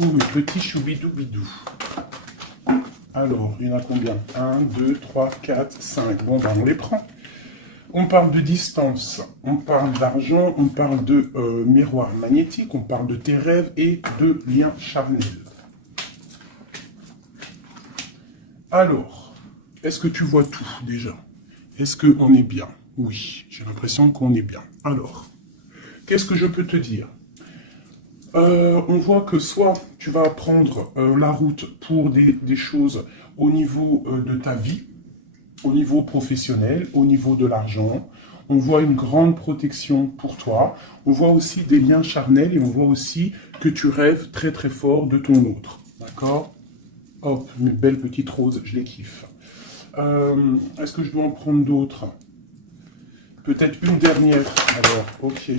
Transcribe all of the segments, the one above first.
pour mes petits choubidoubidou. Alors, il y en a combien? 1, 2, 3, 4, 5. Bon, ben, on les prend. On parle de distance, on parle d'argent, on parle de miroir magnétique, on parle de tes rêves et de liens charnels. Alors, est-ce que tu vois tout déjà? Est-ce qu'on est bien? Oui, j'ai l'impression qu'on est bien. Alors, qu'est-ce que je peux te dire? On voit que soit tu vas prendre la route pour des choses au niveau de ta vie, au niveau professionnel, au niveau de l'argent. On voit une grande protection pour toi. On voit aussi des liens charnels et on voit aussi que tu rêves très très fort de ton autre. D'accord? Hop, mes belles petites roses, je les kiffe. Est-ce que je dois en prendre d'autres? Peut-être une dernière. Alors, ok.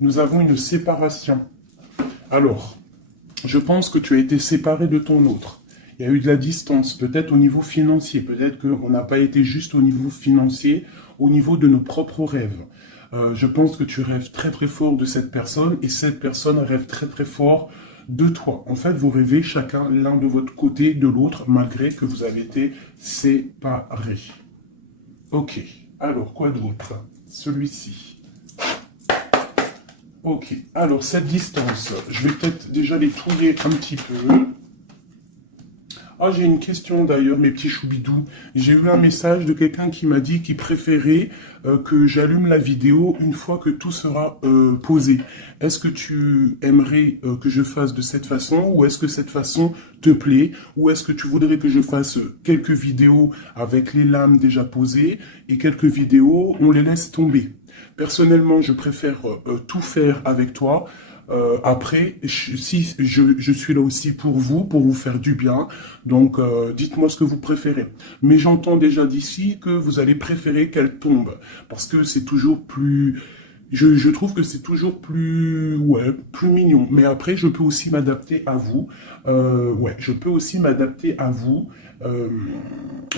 Nous avons une séparation. Alors, je pense que tu as été séparé de ton autre. Il y a eu de la distance, peut-être au niveau financier, peut-être qu'on n'a pas été juste au niveau financier, au niveau de nos propres rêves. Je pense que tu rêves très très fort de cette personne et cette personne rêve très très fort de toi. En fait, vous rêvez chacun l'un de votre côté de l'autre, malgré que vous avez été séparés. Ok, alors quoi d'autre? Celui-ci. Ok, alors cette distance, je vais peut-être déjà les touiller un petit peu. Ah, j'ai une question d'ailleurs, mes petits choubidous. J'ai eu un message de quelqu'un qui m'a dit qu'il préférait que j'allume la vidéo une fois que tout sera posé. Est-ce que tu aimerais que je fasse de cette façon ou est-ce que cette façon te plaît? Ou est-ce que tu voudrais que je fasse quelques vidéos avec les lames déjà posées et quelques vidéos, on les laisse tomber? Personnellement, je préfère tout faire avec toi. Après, si je suis là aussi pour vous faire du bien. Donc, dites-moi ce que vous préférez. Mais j'entends déjà d'ici que vous allez préférer qu'elle tombe. Parce que c'est toujours plus... Je trouve que c'est toujours plus... Ouais, plus mignon. Mais après, je peux aussi m'adapter à vous. Ouais, je peux aussi m'adapter à vous.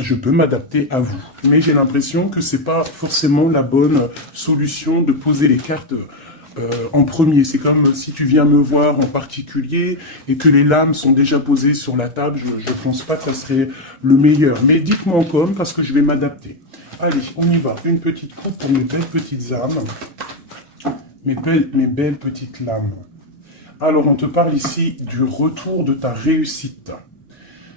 Je peux m'adapter à vous. Mais j'ai l'impression que c'est pas forcément la bonne solution de poser les cartes en premier. C'est comme si tu viens me voir en particulier et que les lames sont déjà posées sur la table. Je ne pense pas que ça serait le meilleur. Mais dites-moi en com parce que je vais m'adapter. Allez, on y va. Une petite coupe pour mes belles petites âmes. Mes belles petites lames. Alors, on te parle ici du retour de ta réussite.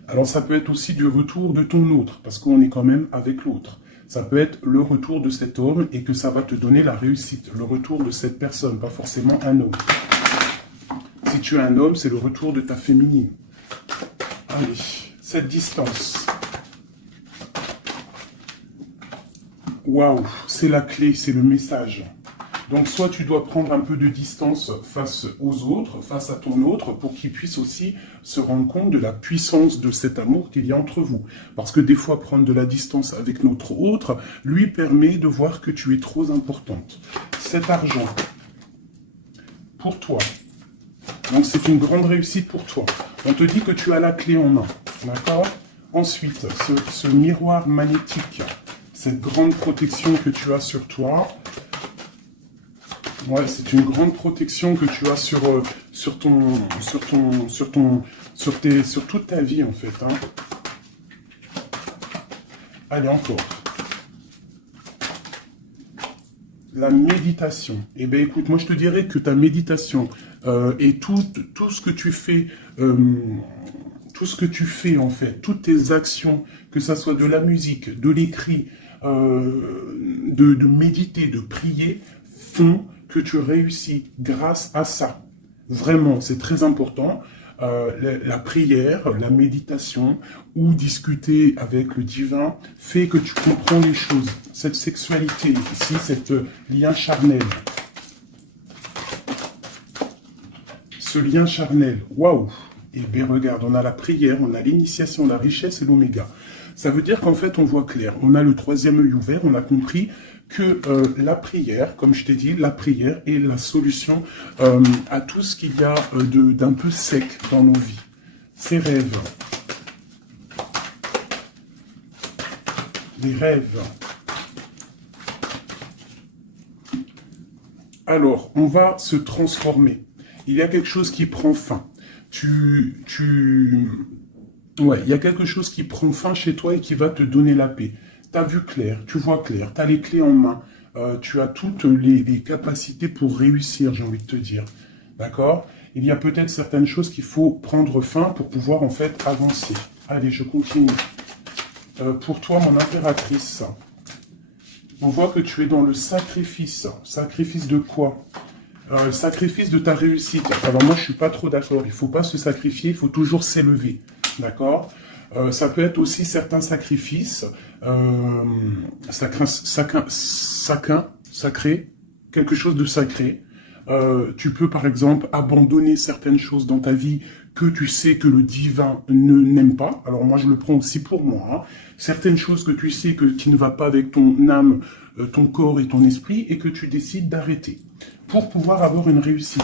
Alors, ça peut être aussi du retour de ton autre, parce qu'on est quand même avec l'autre. Ça peut être le retour de cet homme et que ça va te donner la réussite. Le retour de cette personne, pas forcément un homme. Si tu es un homme, c'est le retour de ta féminine. Allez, cette distance. Waouh, c'est la clé, c'est le message. Donc, soit tu dois prendre un peu de distance face aux autres, face à ton autre, pour qu'il puisse aussi se rendre compte de la puissance de cet amour qu'il y a entre vous. Parce que des fois, prendre de la distance avec notre autre lui permet de voir que tu es trop importante. Cet argent, pour toi, donc c'est une grande réussite pour toi. On te dit que tu as la clé en main, d'accord? Ensuite, ce miroir magnétique, cette grande protection que tu as sur toi. Ouais, c'est une grande protection que tu as sur toute ta vie en fait. Hein. Allez, encore. La méditation. Eh bien, écoute, moi je te dirais que ta méditation et tout ce que tu fais, en fait, toutes tes actions, que ça soit de la musique, de l'écrit, de méditer, de prier, font que tu réussis grâce à ça. Vraiment, c'est très important. La prière, la méditation ou discuter avec le divin fait que tu comprends les choses. Cette sexualité ici, cette lien charnel. Ce lien charnel, waouh! Eh bien, regarde, on a la prière, on a l'initiation, la richesse et l'oméga. Ça veut dire qu'en fait, on voit clair. On a le troisième œil ouvert, on a compris que la prière, comme je t'ai dit, la prière est la solution à tout ce qu'il y a d'un peu sec dans nos vies. Ces rêves. Des rêves. Alors, on va se transformer. Il y a quelque chose qui prend fin. Ouais, il y a quelque chose qui prend fin chez toi et qui va te donner la paix. Tu as vu clair, tu vois clair, tu as les clés en main, tu as toutes les capacités pour réussir, j'ai envie de te dire. D'accord? Il y a peut-être certaines choses qu'il faut prendre fin pour pouvoir en fait avancer. Allez, je continue. Pour toi, mon impératrice, on voit que tu es dans le sacrifice. Sacrifice de quoi? Sacrifice de ta réussite. Alors moi, je suis pas trop d'accord. Il faut pas se sacrifier, il faut toujours s'élever. D'accord? Ça peut être aussi certains sacrifices sacré, quelque chose de sacré. Tu peux par exemple abandonner certaines choses dans ta vie que tu sais que le divin n'aime pas. Alors moi je le prends aussi pour moi. Hein. Certaines choses que tu sais qui ne va pas avec ton âme, ton corps et ton esprit et que tu décides d'arrêter pour pouvoir avoir une réussite.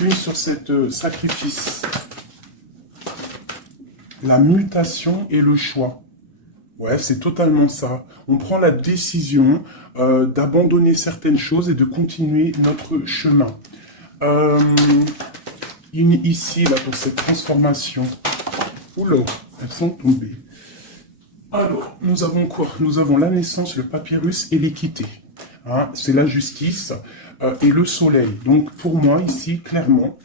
Une sur cette sacrifice. La mutation et le choix. Ouais, c'est totalement ça. On prend la décision d'abandonner certaines choses et de continuer notre chemin. Ici, là, pour cette transformation. Oula, elles sont tombées. Alors, nous avons quoi? Nous avons la naissance, le papyrus et l'équité. Hein, c'est la justice et le soleil. Donc, pour moi, ici, clairement,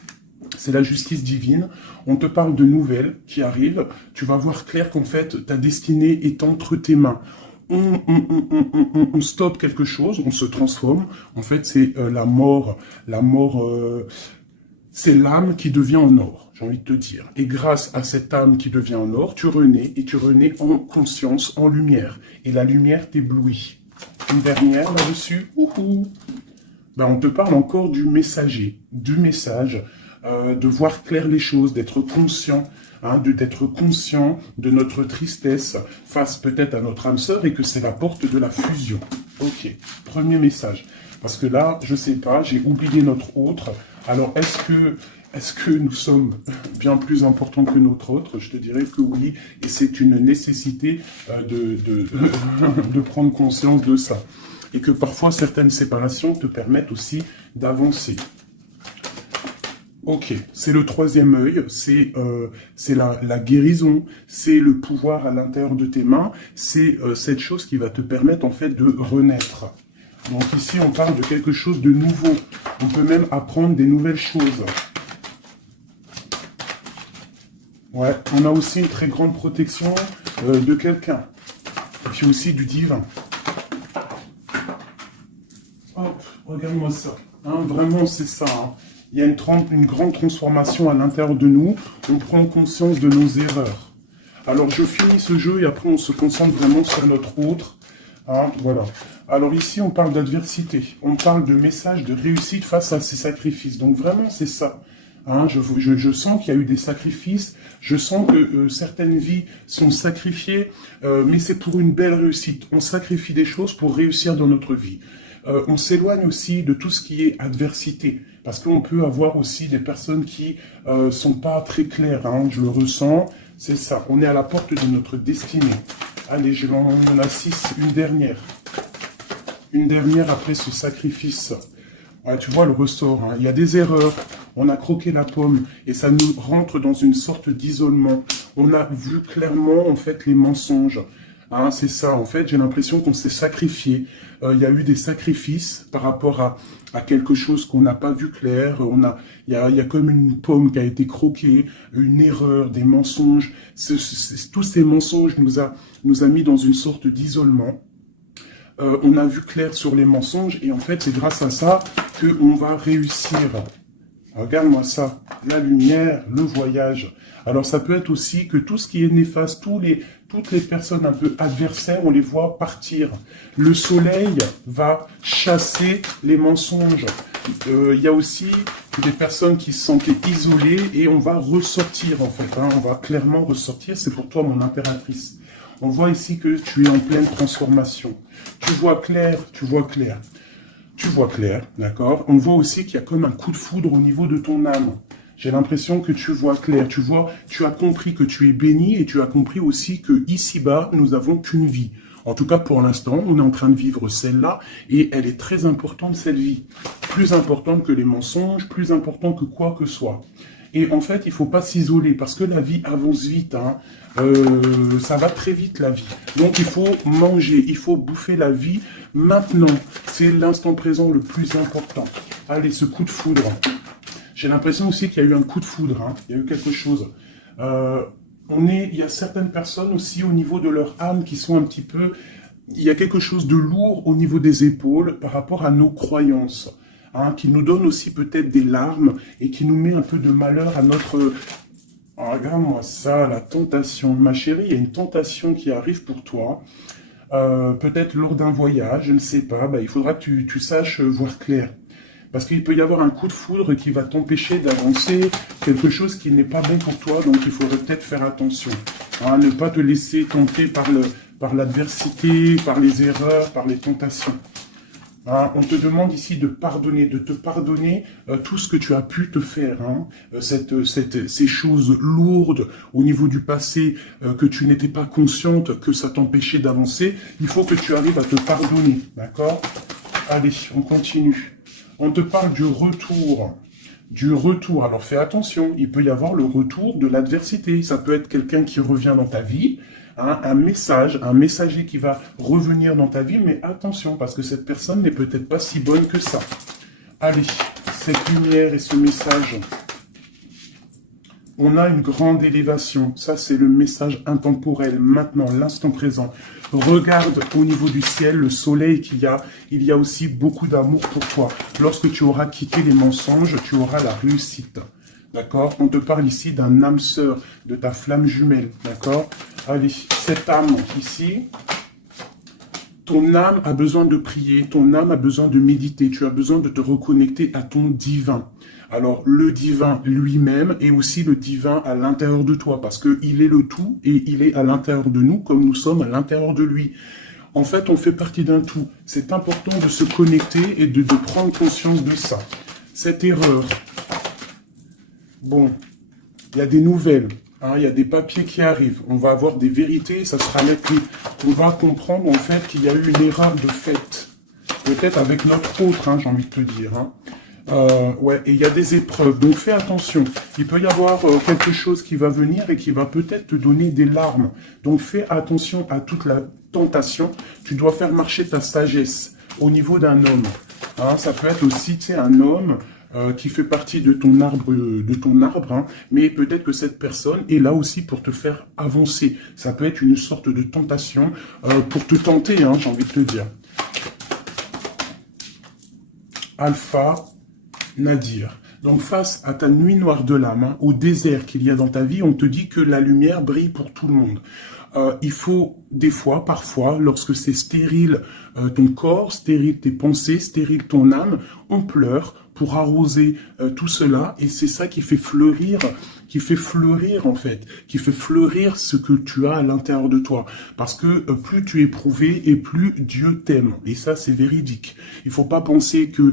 c'est la justice divine. On te parle de nouvelles qui arrivent. Tu vas voir clair qu'en fait, ta destinée est entre tes mains. On stoppe quelque chose, on se transforme. En fait, c'est la mort. La mort, c'est l'âme qui devient en or, j'ai envie de te dire. Et grâce à cette âme qui devient en or, tu renais, et tu renais en conscience, en lumière. Et la lumière t'éblouit. Une dernière là-dessus. Ben, on te parle encore du messager, du message. De voir clair les choses, d'être conscient, hein, d'être conscient de notre tristesse face peut-être à notre âme sœur et que c'est la porte de la fusion. Ok, premier message. Parce que là, je sais pas, j'ai oublié notre autre. Alors, est-ce que nous sommes bien plus importants que notre autre? Je te dirais que oui, et c'est une nécessité de prendre conscience de ça. Et que parfois, certaines séparations te permettent aussi d'avancer. Ok, c'est le troisième œil, c'est la guérison, c'est le pouvoir à l'intérieur de tes mains, c'est cette chose qui va te permettre en fait de renaître. Donc ici, on parle de quelque chose de nouveau. On peut même apprendre des nouvelles choses. Ouais, on a aussi une très grande protection de quelqu'un. Et puis aussi du divin. Hop, regarde-moi ça. Hein, vraiment, c'est ça. Hein. Il y a une grande transformation à l'intérieur de nous. On prend conscience de nos erreurs. Alors, je finis ce jeu et après, on se concentre vraiment sur notre autre. Hein, voilà. Alors ici, on parle d'adversité. On parle de message de réussite face à ces sacrifices. Donc, vraiment, c'est ça. Hein, je sens qu'il y a eu des sacrifices. Je sens que certaines vies sont sacrifiées. Mais c'est pour une belle réussite. On sacrifie des choses pour réussir dans notre vie. On s'éloigne aussi de tout ce qui est adversité, parce qu'on peut avoir aussi des personnes qui sont pas très claires, hein, je le ressens, c'est ça, on est à la porte de notre destinée. Allez, on a 6, une dernière après ce sacrifice. Ouais, tu vois le ressort, hein, il y a des erreurs, on a croqué la pomme, et ça nous rentre dans une sorte d'isolement. On a vu clairement, en fait, les mensonges. Hein, c'est ça, en fait, j'ai l'impression qu'on s'est sacrifié. Il y a eu des sacrifices par rapport à quelque chose qu'on n'a pas vu clair. Il y a comme une pomme qui a été croquée, une erreur, des mensonges. Tous ces mensonges nous a mis dans une sorte d'isolement. On a vu clair sur les mensonges et en fait, c'est grâce à ça qu'on va réussir. Regarde-moi ça, la lumière, le voyage. Alors ça peut être aussi que tout ce qui est néfaste, toutes les personnes un peu adversaires, on les voit partir. Le soleil va chasser les mensonges. Il y a aussi des personnes qui se sentent isolées et on va ressortir en fait. Hein, on va clairement ressortir, c'est pour toi mon impératrice. On voit ici que tu es en pleine transformation. Tu vois clair, tu vois clair. Tu vois clair, d'accord? On voit aussi qu'il y a comme un coup de foudre au niveau de ton âme. J'ai l'impression que tu vois clair, tu as compris que tu es béni et tu as compris aussi que ici-bas, nous n'avons qu'une vie. En tout cas, pour l'instant, on est en train de vivre celle-là et elle est très importante, cette vie. Plus importante que les mensonges, plus importante que quoi que soit. Et en fait, il faut pas s'isoler parce que la vie avance vite. Hein. Ça va très vite la vie. Donc il faut manger, il faut bouffer la vie maintenant. C'est l'instant présent le plus important. Allez, ce coup de foudre. J'ai l'impression aussi qu'il y a eu un coup de foudre. Hein. Il y a eu quelque chose. Il y a certaines personnes aussi au niveau de leur âme qui sont un petit peu... Il y a quelque chose de lourd au niveau des épaules par rapport à nos croyances. Hein, qui nous donne aussi peut-être des larmes et qui nous met un peu de malheur à notre... Oh, regarde-moi ça, la tentation. Ma chérie, il y a une tentation qui arrive pour toi. Peut-être lors d'un voyage, je ne sais pas. Il faudra que tu saches voir clair. Parce qu'il peut y avoir un coup de foudre qui va t'empêcher d'avancer, quelque chose qui n'est pas bon pour toi, donc il faudrait peut-être faire attention. Hein, ne pas te laisser tenter par l'adversité, par les erreurs, par les tentations. Hein, on te demande ici de te pardonner tout ce que tu as pu te faire. Hein, ces choses lourdes au niveau du passé que tu n'étais pas consciente, que ça t'empêchait d'avancer. Il faut que tu arrives à te pardonner. D'accord? Allez, on continue. On te parle du retour. Du retour. Alors fais attention, il peut y avoir le retour de l'adversité. Ça peut être quelqu'un qui revient dans ta vie, hein, un messager qui va revenir dans ta vie, mais attention, parce que cette personne n'est peut-être pas si bonne que ça. Allez, cette lumière et ce message. On a une grande élévation. Ça, c'est le message intemporel, maintenant, l'instant présent. Regarde au niveau du ciel, le soleil qu'il y a. Il y a aussi beaucoup d'amour pour toi. Lorsque tu auras quitté les mensonges, tu auras la réussite. D'accord? On te parle ici d'un âme sœur, de ta flamme jumelle. D'accord? Allez, cette âme ici, ton âme a besoin de prier, ton âme a besoin de méditer. Tu as besoin de te reconnecter à ton divin. Alors, le divin lui-même et aussi le divin à l'intérieur de toi, parce qu'il est le tout et il est à l'intérieur de nous comme nous sommes à l'intérieur de lui. En fait, on fait partie d'un tout. C'est important de se connecter et de prendre conscience de ça. Cette erreur, bon, il y a des nouvelles, hein, il y a des papiers qui arrivent, on va avoir des vérités, ça sera écrit. On va comprendre en fait qu'il y a eu une erreur de fait, peut-être avec notre autre, hein, j'ai envie de te dire, hein. Ouais, et il y a des épreuves, donc fais attention. Il peut y avoir quelque chose qui va venir et qui va peut-être te donner des larmes. Donc fais attention à toute la tentation. Tu dois faire marcher ta sagesse au niveau d'un homme. Hein, ça peut être aussi, tu sais, un homme qui fait partie de ton arbre, hein, mais peut-être que cette personne est là aussi pour te faire avancer. Ça peut être une sorte de tentation pour te tenter, hein, j'ai envie de te dire. Alpha Nadir. Donc face à ta nuit noire de l'âme, hein, au désert qu'il y a dans ta vie, on te dit que la lumière brille pour tout le monde. Il faut des fois, parfois, lorsque c'est stérile ton corps, stérile tes pensées, stérile ton âme, on pleure pour arroser tout cela et c'est ça qui fait fleurir en fait, qui fait fleurir ce que tu as à l'intérieur de toi. Parce que plus tu es éprouvé et plus Dieu t'aime. Et ça, c'est véridique. Il faut pas penser que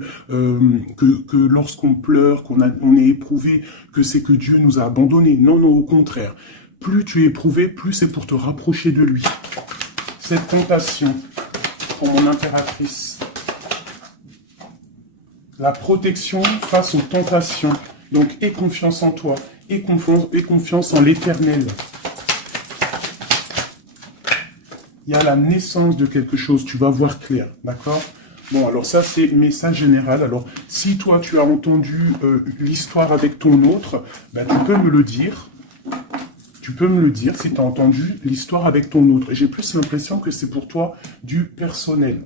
lorsqu'on pleure, on est éprouvé, que c'est que Dieu nous a abandonnés. Non, non, au contraire. Plus tu es éprouvé, plus c'est pour te rapprocher de lui. Cette tentation, pour mon impératrice. La protection face aux tentations. Donc, aie confiance en toi. Aie confiance en l'éternel. Il y a la naissance de quelque chose. Tu vas voir clair. D'accord? Bon, alors ça, c'est message général. Alors, si toi, tu as entendu l'histoire avec ton autre, ben, tu peux me le dire. Tu peux me le dire si tu as entendu l'histoire avec ton autre. Et j'ai plus l'impression que c'est pour toi du personnel.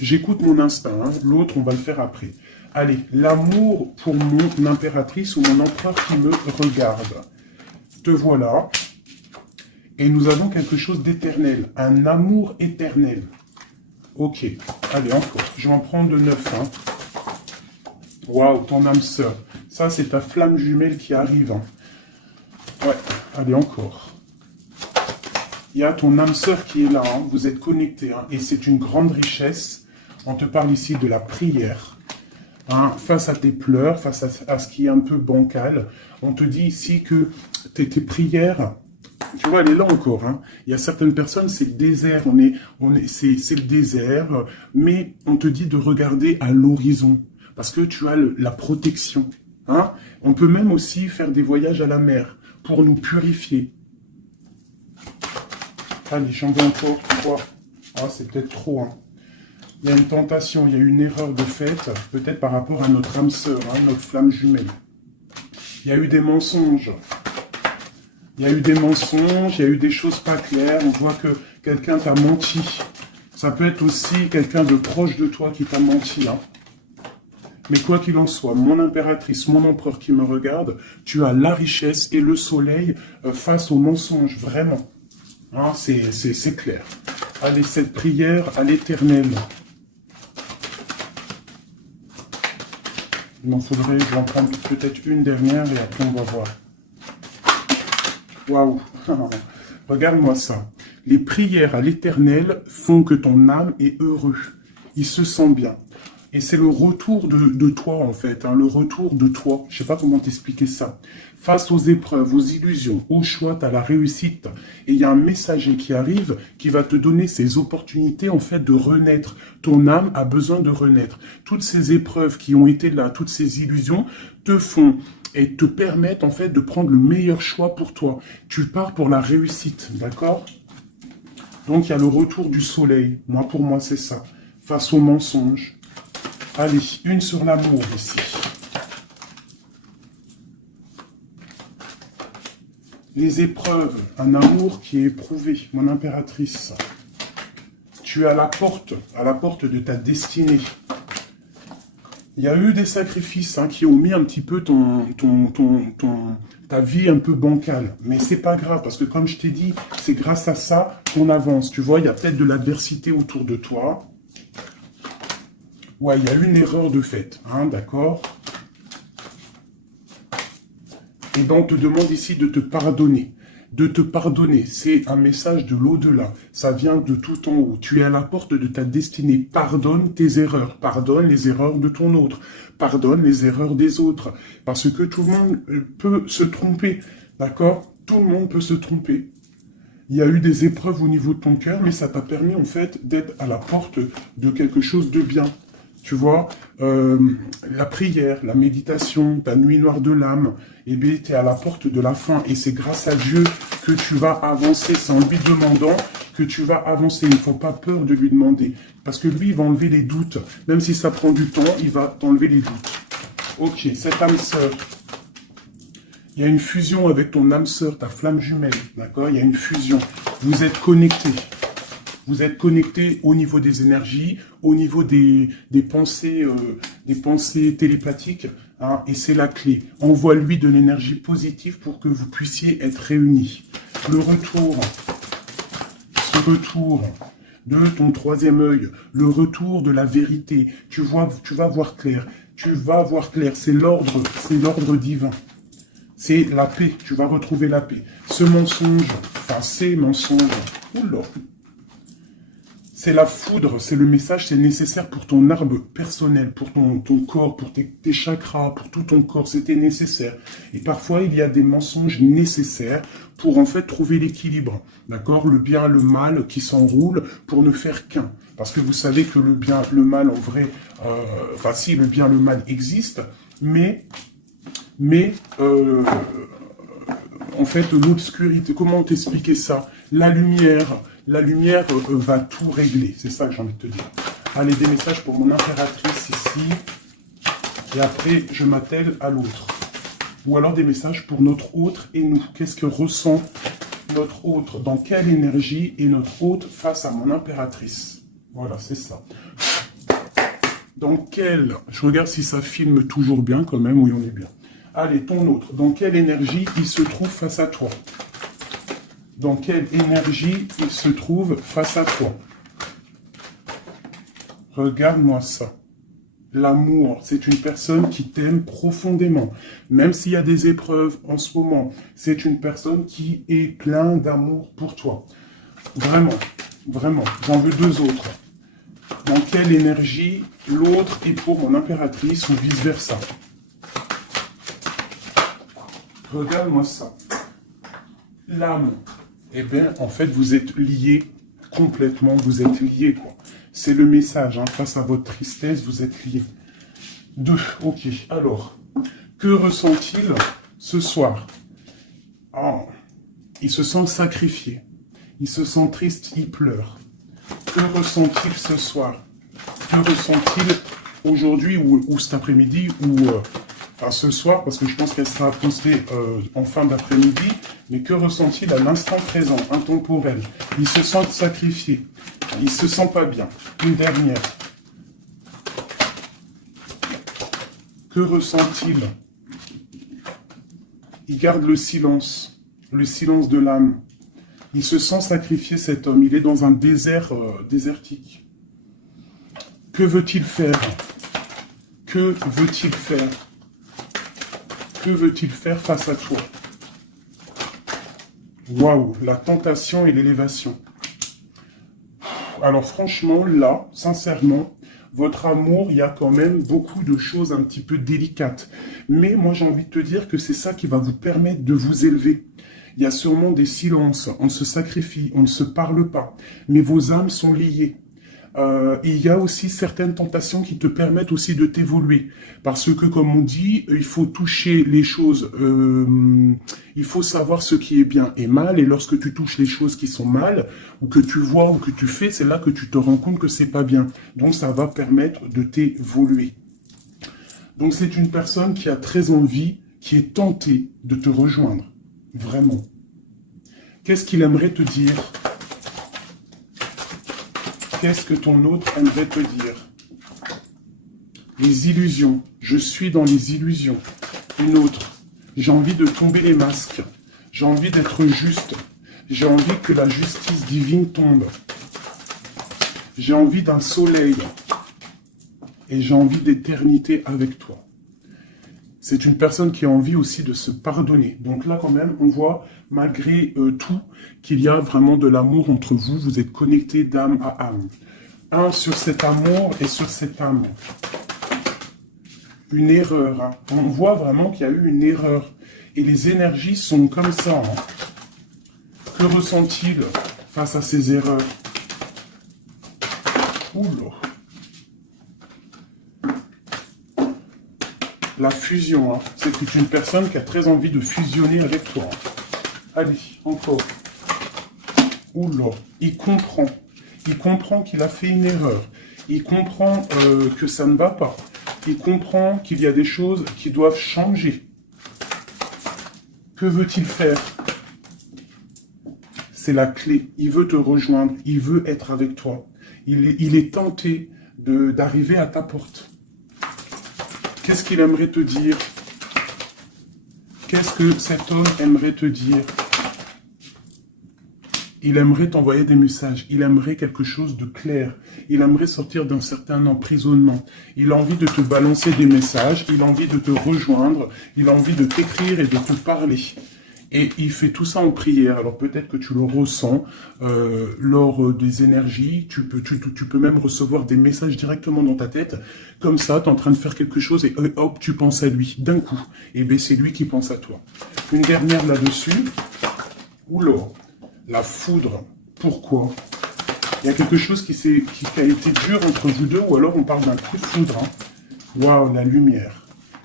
J'écoute mon instinct, hein. L'autre, on va le faire après. Allez, l'amour pour mon impératrice ou mon empereur qui me regarde. Te voilà. Et nous avons quelque chose d'éternel. Un amour éternel. Ok. Allez, encore. Je vais en prendre de 9. Hein. Waouh, ton âme sœur. Ça, c'est ta flamme jumelle qui arrive. Hein. Ouais. Allez, encore. Il y a ton âme sœur qui est là. Hein. Vous êtes connectés. Hein. Et c'est une grande richesse. On te parle ici de la prière. Hein, face à tes pleurs, face à ce qui est un peu bancal, on te dit ici que tes prières, tu vois, elle est là encore. Hein. Il y a certaines personnes, c'est le désert, c'est le désert, mais on te dit de regarder à l'horizon. parce que tu as la protection. Hein? On peut même aussi faire des voyages à la mer pour nous purifier. Allez, j'en veux encore 3. Ah, c'est peut-être trop. Hein. Il y a une tentation, il y a une erreur de fait, peut-être par rapport à notre âme sœur, hein, notre flamme jumelle. Il y a eu des mensonges. Il y a eu des mensonges, il y a eu des choses pas claires. On voit que quelqu'un t'a menti. Ça peut être aussi quelqu'un de proche de toi qui t'a menti. Hein. Mais quoi qu'il en soit, mon impératrice, mon empereur qui me regarde, tu as la richesse et le soleil face aux mensonges, vraiment. Hein, c'est clair. Allez, cette prière à l'Éternel. Il m'en faudrait, je vais en prendre peut-être une dernière et après on va voir. Waouh. Regarde-moi ça. Les prières à l'Éternel font que ton âme est heureux. Il se sent bien. Et c'est le retour de toi, en fait. Hein, le retour de toi. Je ne sais pas comment t'expliquer ça. Face aux épreuves, aux illusions, au choix, tu as la réussite. Et il y a un messager qui arrive qui va te donner ces opportunités, en fait, de renaître. Ton âme a besoin de renaître. Toutes ces épreuves qui ont été là, toutes ces illusions, te font et te permettent, en fait, de prendre le meilleur choix pour toi. Tu pars pour la réussite, d'accord? Donc, il y a le retour du soleil. Moi, pour moi, c'est ça. Face aux mensonges. Allez, une sur l'amour ici. Les épreuves, un amour qui est éprouvé, mon impératrice. Tu es à la porte de ta destinée. Il y a eu des sacrifices hein, qui ont mis un petit peu ta vie un peu bancale. Mais c'est pas grave, parce que comme je t'ai dit, c'est grâce à ça qu'on avance. Tu vois, il y a peut-être de l'adversité autour de toi. Ouais, il y a une erreur de fait, hein, d'accord? Et donc, on te demande ici de te pardonner. De te pardonner, c'est un message de l'au-delà. Ça vient de tout en haut. Tu es à la porte de ta destinée. Pardonne tes erreurs. Pardonne les erreurs de ton autre. Pardonne les erreurs des autres. Parce que tout le monde peut se tromper, d'accord? Tout le monde peut se tromper. Il y a eu des épreuves au niveau de ton cœur, mais ça t'a permis, en fait, d'être à la porte de quelque chose de bien. Tu vois, la prière, la méditation, ta nuit noire de l'âme, eh bien, tu es à la porte de la fin. Et c'est grâce à Dieu que tu vas avancer. C'est en lui demandant que tu vas avancer. Il ne faut pas peur de lui demander. Parce que lui, il va enlever les doutes. Même si ça prend du temps, il va t'enlever les doutes. Ok, cette âme sœur. Il y a une fusion avec ton âme sœur, ta flamme jumelle. D'accord? Il y a une fusion. Vous êtes connectés. Vous êtes connecté au niveau des énergies, au niveau des pensées télépathiques, hein, et c'est la clé. Envoie-lui de l'énergie positive pour que vous puissiez être réunis. Le retour, ce retour de ton troisième œil, le retour de la vérité. Tu vas voir clair. Tu vas voir clair. C'est l'ordre divin. C'est la paix. Tu vas retrouver la paix. Ce mensonge, enfin ces mensonges, oula. C'est la foudre, c'est le message, c'est nécessaire pour ton arbre personnel, pour ton corps, pour tes chakras, pour tout ton corps, c'était nécessaire. Et parfois, il y a des mensonges nécessaires pour en fait trouver l'équilibre, d'accord? Le bien, le mal qui s'enroulent pour ne faire qu'un. Parce que vous savez que le bien, le mal, en vrai, enfin si, le bien, le mal existe, mais en fait, l'obscurité, comment t'expliquer ça? La lumière va tout régler. C'est ça que j'ai envie de te dire. Allez, des messages pour mon impératrice ici. Et après, je m'attelle à l'autre. Ou alors des messages pour notre autre et nous. Qu'est-ce que ressent notre autre? Dans quelle énergie est notre autre face à mon impératrice? Voilà, c'est ça. Dans quelle... Je regarde si ça filme toujours bien quand même. Oui, on est bien. Allez, ton autre. Dans quelle énergie il se trouve face à toi? Dans quelle énergie il se trouve face à toi? Regarde-moi ça. L'amour, c'est une personne qui t'aime profondément. Même s'il y a des épreuves en ce moment, c'est une personne qui est plein d'amour pour toi. Vraiment, vraiment. J'en veux deux autres. Dans quelle énergie l'autre est pour mon impératrice ou vice-versa? Regarde-moi ça. L'âme. Eh bien, en fait, vous êtes liés complètement. Vous êtes liés, quoi. C'est le message. Hein. Face à votre tristesse, vous êtes liés. 2. Ok. Alors, que ressent-il ce soir? Oh, il se sent sacrifié. Il se sent triste, il pleure. Que ressent-il ce soir? Que ressent-il aujourd'hui ou cet après-midi ou enfin, ce soir, parce que je pense qu'elle sera postée en fin d'après-midi, mais que ressent-il à l'instant présent, intemporel? Il se sent sacrifié, il se sent pas bien. Une dernière. Que ressent-il? Il garde le silence de l'âme. Il se sent sacrifié, cet homme. Il est dans un désert désertique. Que veut-il faire? Que veut-il faire? Que veut-il faire face à toi? Waouh, la tentation et l'élévation. Alors franchement, là, sincèrement, votre amour, il y a quand même beaucoup de choses un petit peu délicates. Mais moi, j'ai envie de te dire que c'est ça qui va vous permettre de vous élever. Il y a sûrement des silences, on se sacrifie, on ne se parle pas. Mais vos âmes sont liées. Il y a aussi certaines tentations qui te permettent aussi de t'évoluer. Parce que, comme on dit, il faut toucher les choses, il faut savoir ce qui est bien et mal. Et lorsque tu touches les choses qui sont mal, ou que tu vois, ou que tu fais, c'est là que tu te rends compte que c'est pas bien. Donc, ça va permettre de t'évoluer. Donc, c'est une personne qui a très envie, qui est tentée de te rejoindre. Vraiment. Qu'est-ce qu'il aimerait te dire ? Qu'est-ce que ton autre aimerait te dire? Les illusions. Je suis dans les illusions. Une autre. J'ai envie de tomber les masques. J'ai envie d'être juste. J'ai envie que la justice divine tombe. J'ai envie d'un soleil. Et j'ai envie d'éternité avec toi. C'est une personne qui a envie aussi de se pardonner. Donc là, quand même, on voit, malgré tout, qu'il y a vraiment de l'amour entre vous. Vous êtes connectés d'âme à âme. Un sur cet amour et sur cette âme. Une erreur. Hein. On voit vraiment qu'il y a eu une erreur. Et les énergies sont comme ça. Hein. Que ressent-il face à ces erreurs? Oula. La fusion, hein. C'est une personne qui a très envie de fusionner avec toi. Hein. Allez, encore. Oula, il comprend. Il comprend qu'il a fait une erreur. Il comprend que ça ne va pas. Il comprend qu'il y a des choses qui doivent changer. Que veut-il faire? C'est la clé. Il veut te rejoindre. Il veut être avec toi. Il est tenté d'arriver à ta porte. Qu'est-ce qu'il aimerait te dire? Qu'est-ce que cet homme aimerait te dire? Il aimerait t'envoyer des messages. Il aimerait quelque chose de clair. Il aimerait sortir d'un certain emprisonnement. Il a envie de te balancer des messages. Il a envie de te rejoindre. Il a envie de t'écrire et de te parler. Et il fait tout ça en prière. Alors peut-être que tu le ressens lors des énergies. Tu peux même recevoir des messages directement dans ta tête. Comme ça, tu es en train de faire quelque chose et hop, tu penses à lui d'un coup. Et bien c'est lui qui pense à toi. Une dernière là-dessus. Oula, la foudre. Pourquoi? Il y a quelque chose qui a été dur entre vous deux ou alors on parle d'un coup de foudre. Hein. Waouh, la lumière.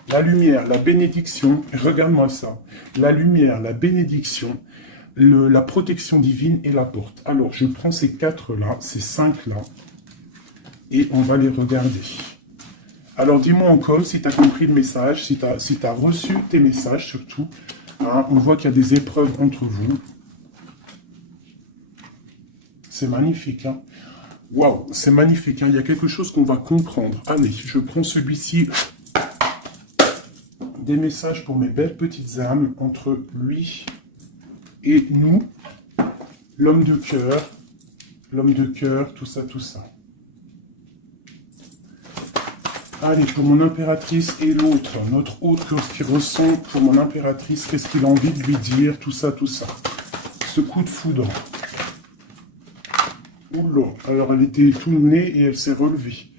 La lumière, la bénédiction, regarde-moi ça. La lumière, la bénédiction, la protection divine et la porte. Alors, je prends ces 4-là, ces 5-là, et on va les regarder. Alors, dis-moi encore si tu as compris le message, si tu as reçu tes messages surtout. Hein, on voit qu'il y a des épreuves entre vous. C'est magnifique, hein. Waouh, c'est magnifique, hein. Il y a quelque chose qu'on va comprendre. Allez, je prends celui-ci. Des messages pour mes belles petites âmes entre lui et nous, l'homme de cœur, tout ça, tout ça. Allez, pour mon impératrice et l'autre, notre autre qui ressent pour mon impératrice, qu'est-ce qu'il a envie de lui dire, tout ça, tout ça. Ce coup de foudre. Oula, alors elle était tout nez et elle s'est relevée.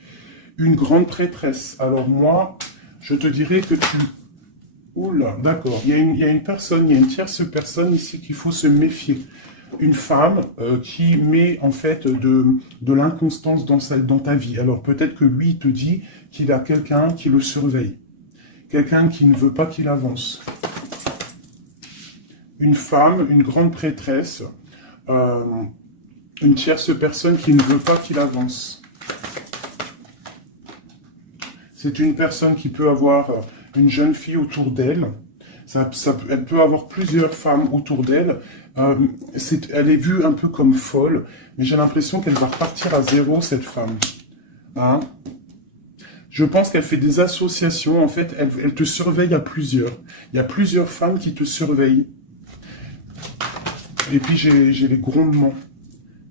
Une grande prêtresse. Alors moi, je te dirais que tu... Oula, d'accord. Il y a une personne, il y a une tierce personne ici qu'il faut se méfier. une femme qui met en fait de l'inconstance dans ta vie. Alors peut-être que lui, il te dit qu'il a quelqu'un qui le surveille. Quelqu'un qui ne veut pas qu'il avance. Une femme, une grande prêtresse, une tierce personne qui ne veut pas qu'il avance. C'est une personne qui peut avoir une jeune fille autour d'elle. Elle peut avoir plusieurs femmes autour d'elle. Elle est vue un peu comme folle, mais j'ai l'impression qu'elle va repartir à zéro, cette femme. Hein? Je pense qu'elle fait des associations. En fait, elle te surveille à plusieurs. Il y a plusieurs femmes qui te surveillent. Et puis, j'ai les grondements.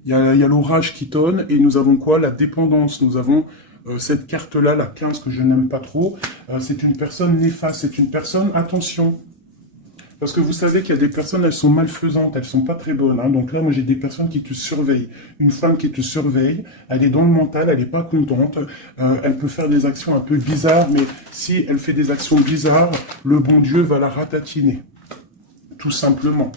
Il y a l'orage qui tonne. Et nous avons quoi? La dépendance. Nous avons cette carte-là, la 15, que je n'aime pas trop. C'est une personne néfaste. C'est une personne, attention. Parce que vous savez qu'il y a des personnes, elles sont malfaisantes, elles sont pas très bonnes. Hein. Donc là, moi, j'ai des personnes qui te surveillent. Une femme qui te surveille, elle est dans le mental, elle n'est pas contente. Elle peut faire des actions un peu bizarres, mais si elle fait des actions bizarres, le bon Dieu va la ratatiner. Tout simplement.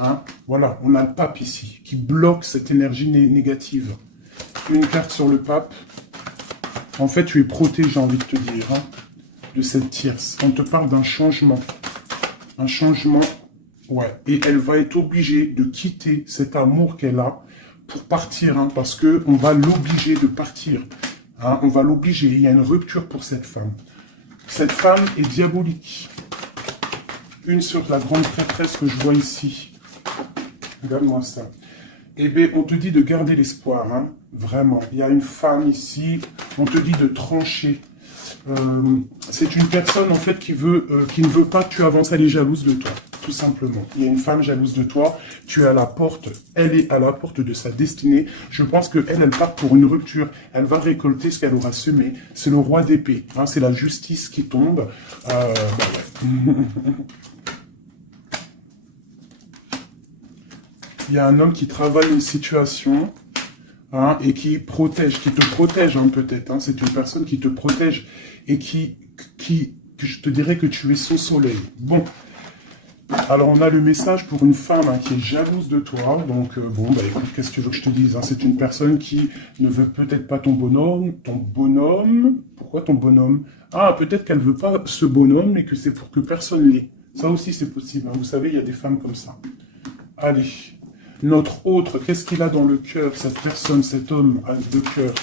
Hein. Voilà, on a le pape ici, qui bloque cette énergie négative. Une carte sur le pape. En fait, tu es protégé, j'ai envie de te dire, hein, de cette tierce. On te parle d'un changement. Un changement, ouais. Et elle va être obligée de quitter cet amour qu'elle a pour partir, hein, parce que on va l'obliger de partir. Hein, on va l'obliger. Il y a une rupture pour cette femme. Cette femme est diabolique. Une sur la grande prêtresse que je vois ici. Regarde-moi ça. Eh bien, on te dit de garder l'espoir, hein, vraiment. Il y a une femme ici. On te dit de trancher. C'est une personne en fait qui ne veut pas que tu avances, elle est jalouse de toi, tout simplement. Il y a une femme jalouse de toi, tu es à la porte, elle est à la porte de sa destinée. Je pense qu'elle part pour une rupture, elle va récolter ce qu'elle aura semé. C'est le roi d'épée, hein, c'est la justice qui tombe. Ouais. Il y a un homme qui travaille une situation. Hein, et qui te protège hein, peut-être. Hein, c'est une personne qui te protège et que je te dirais que tu es son soleil. Bon, alors on a le message pour une femme hein, qui est jalouse de toi. Donc bon, bah écoute, qu'est-ce que tu veux que je te dise hein, c'est une personne qui ne veut peut-être pas ton bonhomme. Pourquoi ton bonhomme? Ah, peut-être qu'elle veut pas ce bonhomme, mais que c'est pour que personne l'ait. Ça aussi c'est possible. Hein, vous savez, il y a des femmes comme ça. Allez. Notre autre, qu'est-ce qu'il a dans le cœur, cette personne, cet homme de cœur?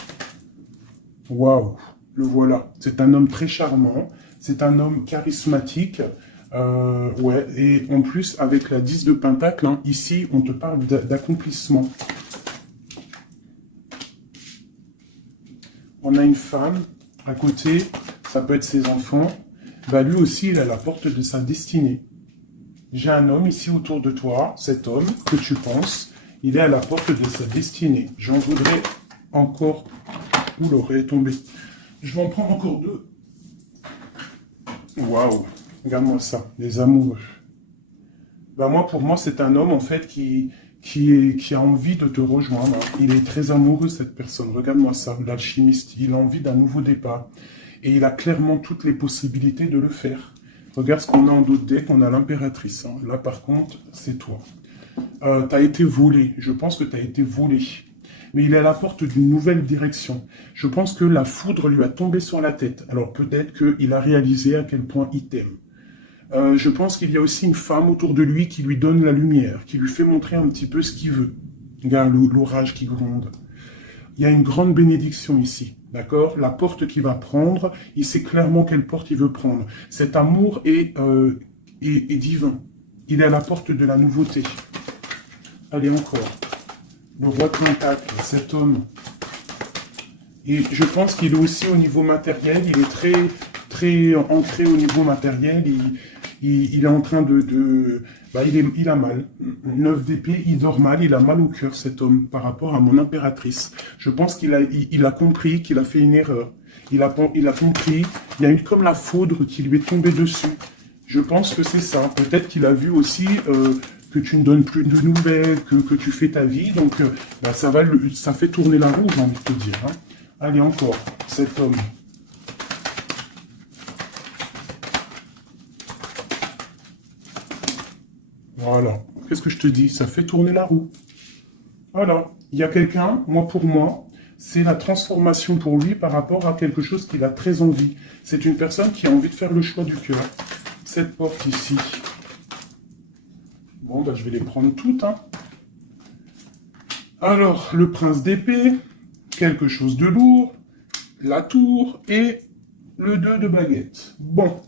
Waouh, le voilà. C'est un homme très charmant, c'est un homme charismatique, ouais, et en plus, avec la 10 de Pentacle, hein, ici, on te parle d'accomplissement. On a une femme à côté, ça peut être ses enfants, bah lui aussi, il est à la porte de sa destinée. J'ai un homme ici autour de toi, cet homme que tu penses, il est à la porte de sa destinée. J'en voudrais encore... Où l'aurait tombé? Je vais en prendre encore deux. Waouh, regarde-moi ça, les amoureux. Bah moi, pour moi, c'est un homme en fait qui a envie de te rejoindre. Il est très amoureux, cette personne. Regarde-moi ça, l'alchimiste. Il a envie d'un nouveau départ. Et il a clairement toutes les possibilités de le faire. Regarde ce qu'on a en dos de deck, on a l'impératrice. Hein. Là, par contre, c'est toi. Tu as été volé. Je pense que tu as été volé. Mais il est à la porte d'une nouvelle direction. Je pense que la foudre lui a tombé sur la tête. Alors peut-être qu'il a réalisé à quel point il t'aime. Je pense qu'il y a aussi une femme autour de lui qui lui donne la lumière, qui lui fait montrer un petit peu ce qu'il veut. Regarde l'orage qui gronde. Il y a une grande bénédiction ici. D'accord? La porte qu'il va prendre, il sait clairement quelle porte il veut prendre. Cet amour est divin. Il est à la porte de la nouveauté. Allez, encore. Le roi de Pentacle, cet homme. Et je pense qu'il est aussi au niveau matériel. Il est très, très ancré au niveau matériel. Il est en train il a mal. 9 d'épée, il dort mal, il a mal au cœur, cet homme, par rapport à mon impératrice. Je pense qu'il a compris qu'il a fait une erreur. Il a compris, il y a eu comme la foudre qui lui est tombée dessus. Je pense que c'est ça. Peut-être qu'il a vu aussi que tu ne donnes plus de nouvelles, que tu fais ta vie. Donc, ça fait tourner la roue, j'ai envie de te dire. Hein. Allez, encore, cet homme. Voilà. Qu'est-ce que je te dis? Ça fait tourner la roue. Voilà. Il y a quelqu'un, moi pour moi, c'est la transformation pour lui par rapport à quelque chose qu'il a très envie. C'est une personne qui a envie de faire le choix du cœur. Cette porte ici. Bon, ben, je vais les prendre toutes. Hein. Alors, le prince d'épée, quelque chose de lourd, la tour et le 2 de baguette. Bon,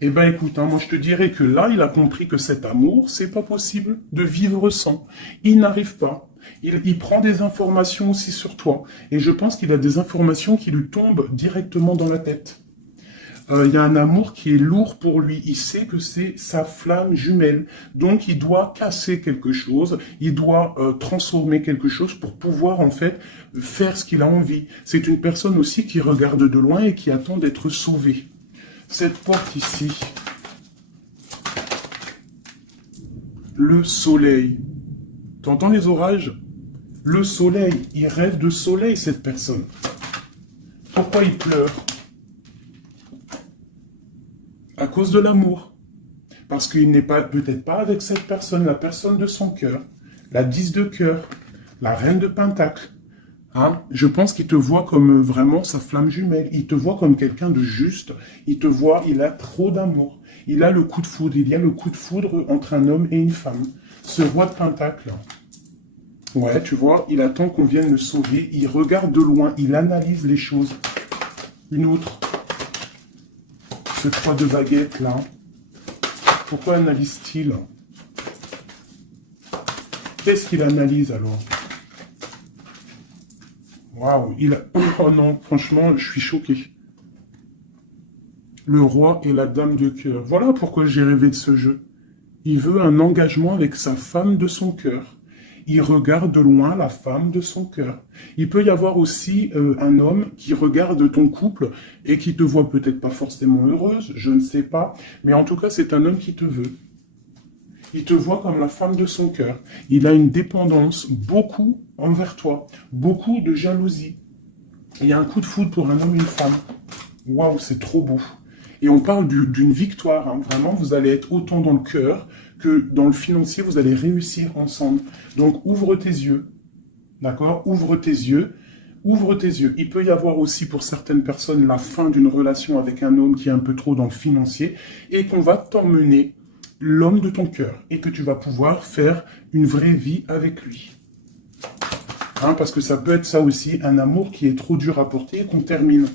eh ben écoute, hein, moi je te dirais que là, il a compris que cet amour, c'est pas possible de vivre sans. Il n'arrive pas. Il prend des informations aussi sur toi. Et je pense qu'il a des informations qui lui tombent directement dans la tête. Il y a un amour qui est lourd pour lui. Il sait que c'est sa flamme jumelle. Donc, il doit casser quelque chose. Il doit transformer quelque chose pour pouvoir, en fait, faire ce qu'il a envie. C'est une personne aussi qui regarde de loin et qui attend d'être sauvée. Cette porte ici. Le soleil. T'entends les orages? Le soleil. Il rêve de soleil, cette personne. Pourquoi il pleure? À cause de l'amour. Parce qu'il n'est pas peut-être pas avec cette personne, la personne de son cœur, la 10 de cœur, la reine de pentacle. Hein? Je pense qu'il te voit comme vraiment sa flamme jumelle. Il te voit comme quelqu'un de juste. Il te voit, il a trop d'amour. Il a le coup de foudre. Il y a le coup de foudre entre un homme et une femme. Ce roi de pentacle. Ouais, tu vois, il attend qu'on vienne le sauver. Il regarde de loin. Il analyse les choses. Une autre. Ce 3 de baguette là. Pourquoi analyse-t-il? Qu'est-ce qu'il analyse alors? Waouh, oh non, franchement, je suis choqué. Le roi et la dame de cœur. Voilà pourquoi j'ai rêvé de ce jeu. Il veut un engagement avec sa femme de son cœur. Il regarde de loin la femme de son cœur. Il peut y avoir aussi un homme qui regarde ton couple et qui te voit peut-être pas forcément heureuse, je ne sais pas, mais en tout cas c'est un homme qui te veut. Il te voit comme la femme de son cœur. Il a une dépendance beaucoup envers toi, beaucoup de jalousie. Il y a un coup de foudre pour un homme et une femme. Waouh, c'est trop beau. Et on parle d'une victoire. Hein. Vraiment, vous allez être autant dans le cœur que dans le financier, vous allez réussir ensemble. Donc, ouvre tes yeux. D'accord? Ouvre tes yeux. Ouvre tes yeux. Il peut y avoir aussi pour certaines personnes la fin d'une relation avec un homme qui est un peu trop dans le financier et qu'on va t'emmener l'homme de ton cœur et que tu vas pouvoir faire une vraie vie avec lui. Hein, parce que ça peut être ça aussi, un amour qui est trop dur à porter et qu'on termine.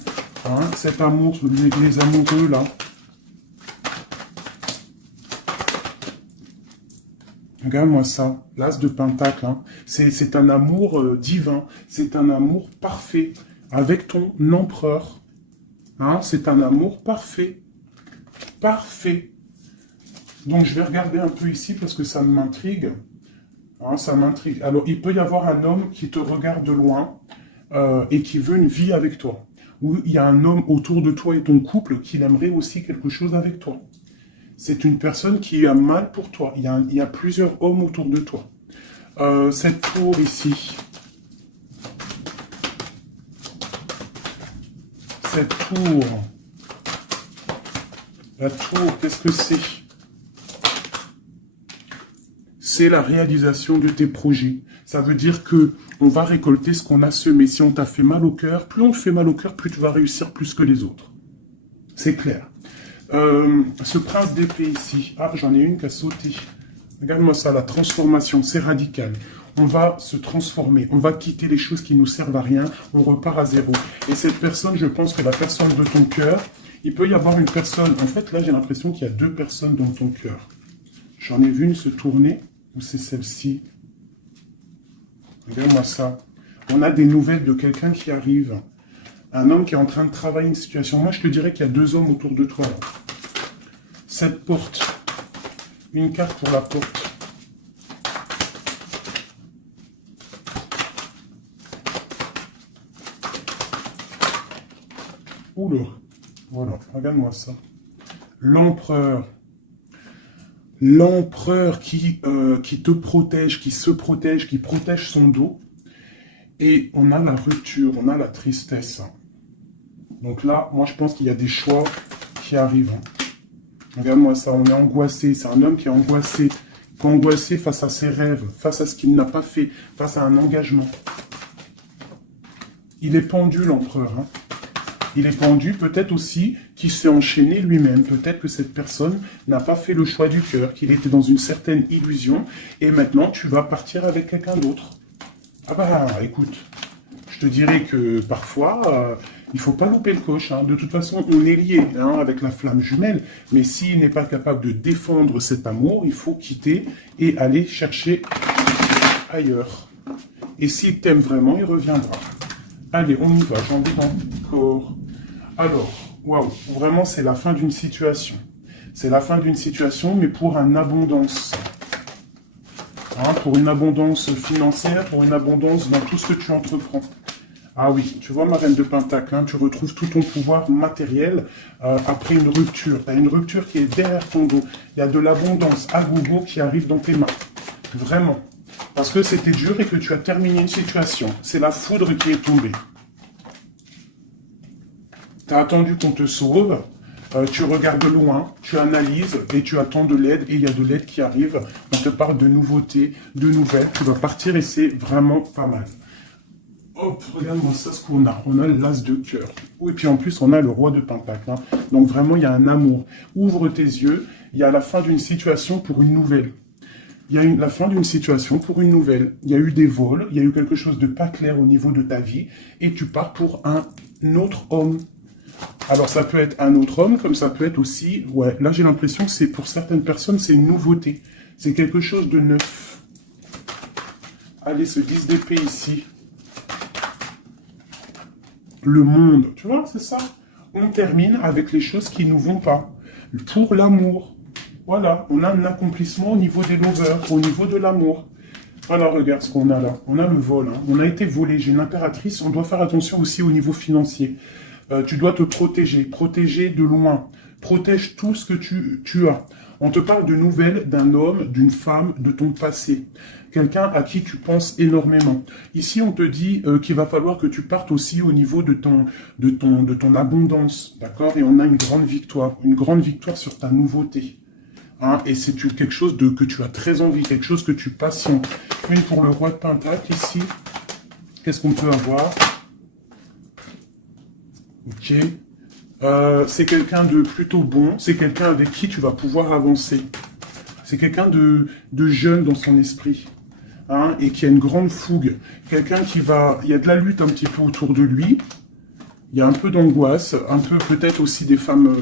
Hein, cet amour, les amoureux là. Regarde-moi ça, l'as de pentacle. Hein. C'est un amour divin, c'est un amour parfait avec ton empereur. Hein, c'est un amour parfait. Parfait. Donc je vais regarder un peu ici parce que ça m'intrigue. Hein, ça m'intrigue. Alors il peut y avoir un homme qui te regarde de loin et qui veut une vie avec toi. Ou il y a un homme autour de toi et ton couple qui aimerait aussi quelque chose avec toi. C'est une personne qui a mal pour toi. Il y a plusieurs hommes autour de toi. Cette tour ici. Cette tour. La tour, qu'est-ce que c'est? C'est la réalisation de tes projets. Ça veut dire que on va récolter ce qu'on a semé. Si on t'a fait mal au cœur, plus on te fait mal au cœur, plus tu vas réussir plus que les autres. C'est clair. Ce prince d'épée ici. Ah, j'en ai une qui a sauté. Regarde-moi ça, la transformation, c'est radical. On va se transformer, on va quitter les choses qui nous servent à rien, on repart à zéro. Et cette personne, je pense que la personne de ton cœur, il peut y avoir une personne. En fait, là, j'ai l'impression qu'il y a deux personnes dans ton cœur. J'en ai vu une se tourner, ou c'est celle-ci. Regarde-moi ça. On a des nouvelles de quelqu'un qui arrive. Un homme qui est en train de travailler une situation. Moi, je te dirais qu'il y a deux hommes autour de toi. Là. Cette porte. Une carte pour la porte. Oula. Voilà, regarde-moi ça. L'empereur. L'empereur qui te protège, qui se protège, qui protège son dos. Et on a la rupture, on a la tristesse. Donc là, moi je pense qu'il y a des choix qui arrivent. Regarde-moi ça, on est angoissé. C'est un homme qui est angoissé, qu'angoissé face à ses rêves, face à ce qu'il n'a pas fait, face à un engagement. Il est pendu, l'empereur. Hein. Il est pendu, peut-être aussi qu'il s'est enchaîné lui-même. Peut-être que cette personne n'a pas fait le choix du cœur, qu'il était dans une certaine illusion, et maintenant tu vas partir avec quelqu'un d'autre. Ah bah, écoute, je te dirais que parfois, il faut pas louper le coche. Hein. De toute façon, on est lié hein, avec la flamme jumelle, mais s'il n'est pas capable de défendre cet amour, il faut quitter et aller chercher ailleurs. Et s'il t'aime vraiment, il reviendra. Allez, on y va, j'en ai encore. Alors, waouh, vraiment, c'est la fin d'une situation. C'est la fin d'une situation, mais pour une abondance. Hein, pour une abondance financière, pour une abondance dans tout ce que tu entreprends. Ah oui, tu vois, ma reine de Pentacle, hein, tu retrouves tout ton pouvoir matériel après une rupture. Tu as une rupture qui est derrière ton dos. Il y a de l'abondance à gogo qui arrive dans tes mains. Vraiment. Parce que c'était dur et que tu as terminé une situation. C'est la foudre qui est tombée. Tu as attendu qu'on te sauve, tu regardes loin, tu analyses et tu attends de l'aide et il y a de l'aide qui arrive. On te parle de nouveautés, de nouvelles. Tu vas partir et c'est vraiment pas mal. Hop, regarde-moi ça, ce qu'on a. On a l'as de cœur. Oui, et puis en plus, on a le roi de Pentacle. Hein. Donc vraiment, il y a un amour. Ouvre tes yeux. Il y a la fin d'une situation pour une nouvelle. Il y a la fin d'une situation pour une nouvelle. Il y a eu des vols, il y a eu quelque chose de pas clair au niveau de ta vie, et tu pars pour un autre homme. Alors ça peut être un autre homme, comme ça peut être aussi... Ouais, là j'ai l'impression que c'est pour certaines personnes, c'est une nouveauté. C'est quelque chose de neuf. Allez, ce 10 d'épée ici. Le monde, tu vois, c'est ça. On termine avec les choses qui ne nous vont pas. Pour l'amour. Voilà, on a un accomplissement au niveau des lovers, au niveau de l'amour. Voilà, regarde ce qu'on a là. On a le vol, hein. On a été volé. J'ai une impératrice, on doit faire attention aussi au niveau financier. Tu dois te protéger de loin. Protège tout ce que tu as. On te parle de nouvelles d'un homme, d'une femme, de ton passé. Quelqu'un à qui tu penses énormément. Ici, on te dit qu'il va falloir que tu partes aussi au niveau de ton abondance. D'accord? Et on a une grande victoire sur ta nouveauté. Hein, et c'est quelque chose que tu as très envie, quelque chose que tu passionnes. Une pour le roi de Pentacle ici. Qu'est-ce qu'on peut avoir? Ok. C'est quelqu'un de plutôt bon. C'est quelqu'un avec qui tu vas pouvoir avancer. C'est quelqu'un de jeune dans son esprit. Hein, et qui a une grande fougue. Quelqu'un qui va... Il y a de la lutte un petit peu autour de lui. Il y a un peu d'angoisse. Un peu peut-être aussi des femmes...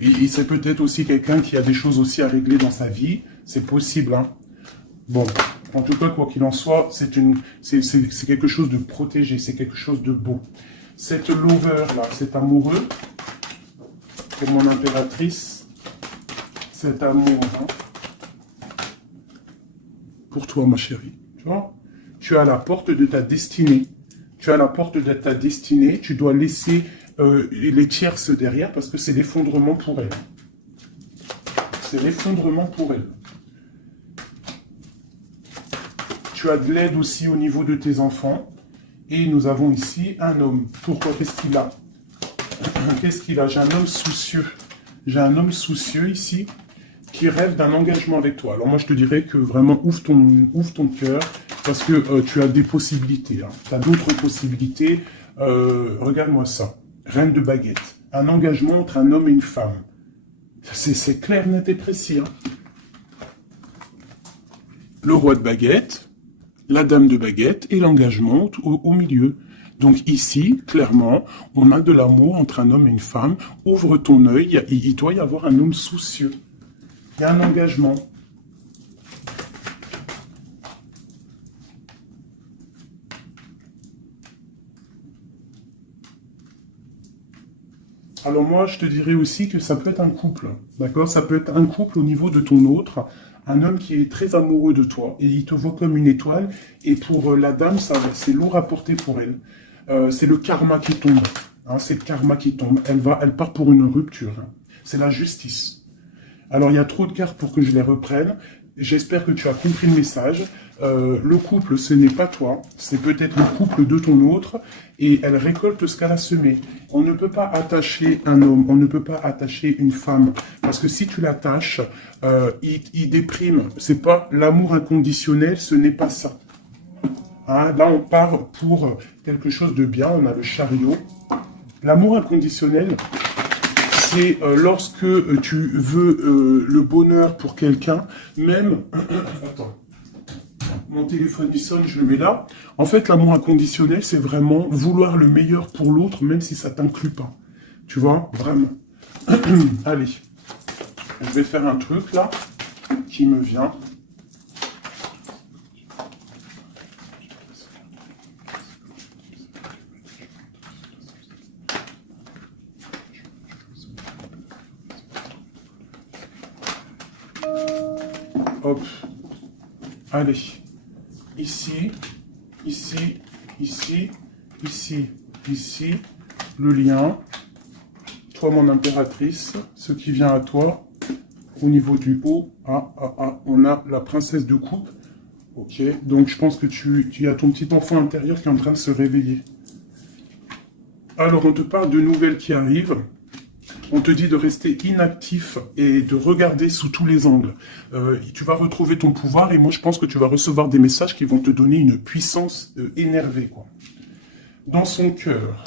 Et c'est peut-être aussi quelqu'un qui a des choses aussi à régler dans sa vie. C'est possible, hein. Bon, en tout cas, quoi qu'il en soit, c'est quelque chose de protégé, c'est quelque chose de beau. Cette lover-là, cet amoureux, pour mon impératrice, cet amour, hein, pour toi, ma chérie, tu vois, tu es à la porte de ta destinée. Tu es à la porte de ta destinée, tu dois laisser... les tierces derrière, parce que c'est l'effondrement pour elle. C'est l'effondrement pour elle. Tu as de l'aide aussi au niveau de tes enfants. Et nous avons ici un homme. Pourquoi? Qu'est-ce qu'il a? Qu'est-ce qu'il a? J'ai un homme soucieux. J'ai un homme soucieux ici qui rêve d'un engagement avec toi. Alors moi, je te dirais que vraiment, ouvre ton cœur parce que tu as des possibilités. Hein. Tu as d'autres possibilités. Regarde-moi ça. Reine de baguette. Un engagement entre un homme et une femme. C'est clair, net et précis. Hein. Le roi de baguette, la dame de baguette et l'engagement au milieu. Donc ici, clairement, on a de l'amour entre un homme et une femme. Ouvre ton œil, il doit y avoir un homme soucieux. Il y a un engagement. Alors moi, je te dirais aussi que ça peut être un couple, d'accord? Ça peut être un couple au niveau de ton autre, un homme qui est très amoureux de toi, et il te voit comme une étoile, et pour la dame, c'est lourd à porter pour elle. C'est le karma qui tombe, hein, c'est le karma qui tombe. Elle part pour une rupture, hein. C'est la justice. Alors, il y a trop de cartes pour que je les reprenne. j'espère que tu as compris le message. Le couple, ce n'est pas toi, c'est peut-être le couple de ton autre, et elle récolte ce qu'elle a semé. On ne peut pas attacher un homme, on ne peut pas attacher une femme, parce que si tu l'attaches, il déprime. C'est pas l'amour inconditionnel, ce n'est pas ça. Hein, là, on part pour quelque chose de bien, on a le chariot. L'amour inconditionnel, c'est lorsque tu veux le bonheur pour quelqu'un, même... Attends, mon téléphone il sonne, je le mets là. En fait, l'amour inconditionnel, c'est vraiment vouloir le meilleur pour l'autre, même si ça t'inclut pas. Tu vois, vraiment. Allez, je vais faire un truc là, qui me vient. Hop. Allez. Ici, ici, ici, ici, ici. Le lien. Toi, mon impératrice. Ce qui vient à toi. Au niveau du haut. On a la princesse de coupe. Ok. Donc, je pense que tu as ton petit enfant intérieur qui est en train de se réveiller. Alors, on te parle de nouvelles qui arrivent. On te dit de rester inactif et de regarder sous tous les angles. Tu vas retrouver ton pouvoir et moi je pense que tu vas recevoir des messages qui vont te donner une puissance énervée, quoi. Dans son cœur.